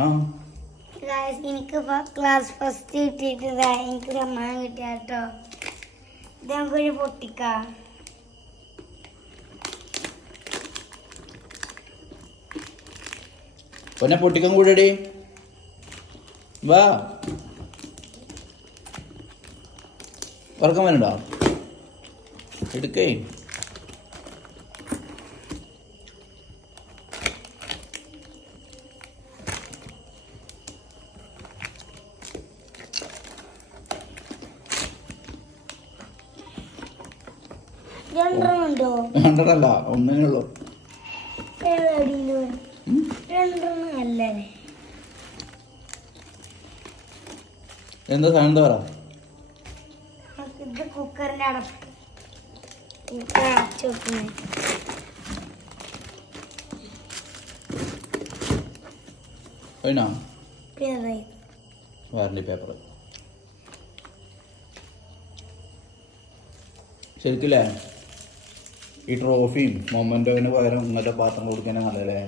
ആ എനിക്ക് class first കിട്ടിയിട്ട് എനിക്ക് സമ്മാനം കിട്ടിയ കേട്ടോ. ഇത് നമുക്കൊരു പൊട്ടിക്കാം. പിന്നെ പൊട്ടിക്കാൻ കൂടെടി വാ. ഉറക്കം വേണ്ടോ? എടുക്കേ. രണ്ടെണ്ണമുണ്ടോ? രണ്ടെണ്ണല്ല, ഒന്നേ ഉള്ളൂ. രണ്ടെണ്ണം അല്ലേ? എന്താ സാധനം? എന്താ പറ. ഇത് കുക്കറിന്റെ അടപ്പ്. കുക്കർ അടച്ചു വെക്കുന്നത്. വാറണ്ടി പേപ്പർ ശരിക്കില്ലേ? ഈ ട്രോഫിയും മൊമെന്റോവിന് പകരം ഇങ്ങനത്തെ പാത്രം കൊടുക്കാനേ നല്ലല്ലേ?